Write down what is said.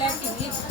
来顶一顶